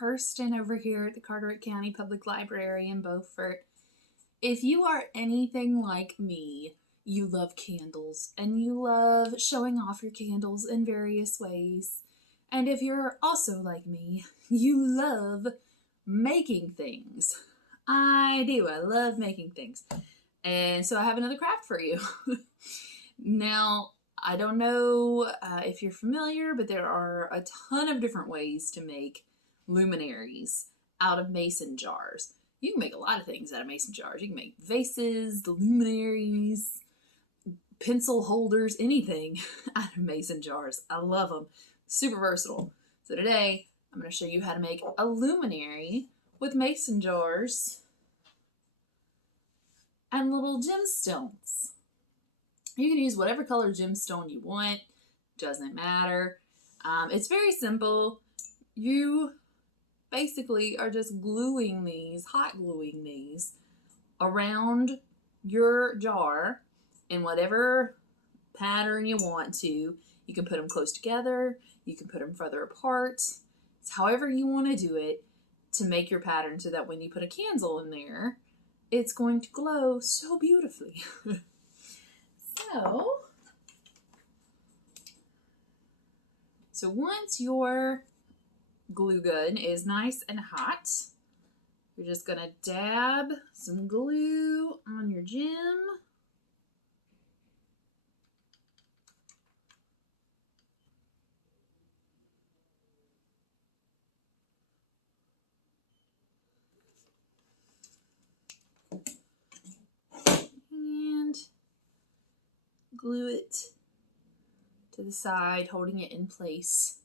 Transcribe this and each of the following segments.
Kirsten over here at the Carteret County Public Library in Beaufort. If you are anything like me, you love candles and you love showing off your candles in various ways. And if you're also like me, you love making things. I do. I love making things. And so I have another craft for you. Now, I don't know if you're familiar, but there are a ton of different ways to make luminaries out of mason jars. You can make a lot of things out of mason jars. You can make vases, luminaries, pencil holders, anything out of mason jars. I love them. Super versatile. So today, I'm going to show you how to make a luminary with mason jars and little gemstones. You can use whatever color gemstone you want. Doesn't matter. It's very simple. You basically are just gluing these, hot gluing these around your jar in whatever pattern you want to. You can put them close together. You can put them further apart. It's however you want to do it to make your pattern so that when you put a candle in there, it's going to glow so beautifully. So once your glue gun is nice and hot, you're just going to dab some glue on your gem. And glue it to the side, holding it in place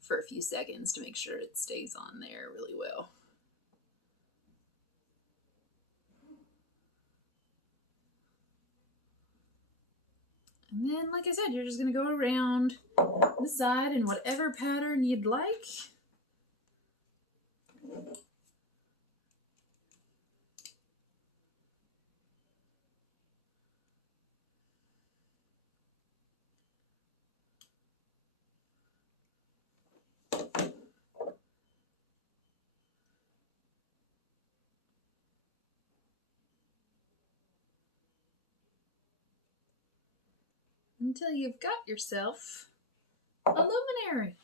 for a few seconds to make sure it stays on there really well. And then, like I said, you're just going to go around the side in whatever pattern you'd like. Until you've got yourself a luminary.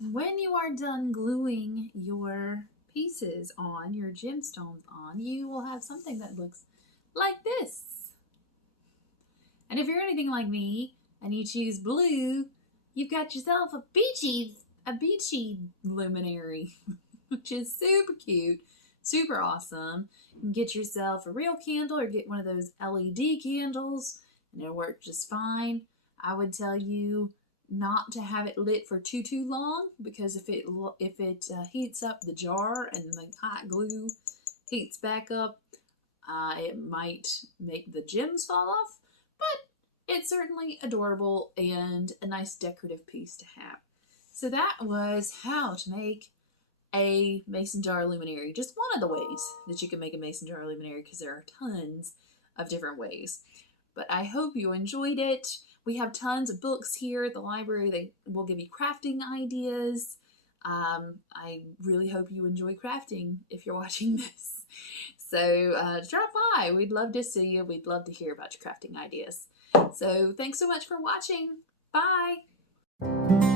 When you are done gluing your pieces on, your gemstones on, you will have something that looks like this. And if you're anything like me and you choose blue, you've got yourself a beachy luminary, which is super cute, super awesome. You can get yourself a real candle or get one of those LED candles and it'll work just fine. I would tell you not to have it lit for too long, because if it heats up the jar and the hot glue heats back up, it might make the gems fall off, but it's certainly adorable and a nice decorative piece to have. So that was how to make a mason jar luminary. Just one of the ways that you can make a mason jar luminary, because there are tons of different ways. But I hope you enjoyed it. We have tons of books here at the library. They will give you crafting ideas. I really hope you enjoy crafting if you're watching this. So drop by. We'd love to see you. We'd love to hear about your crafting ideas. So thanks so much for watching. Bye.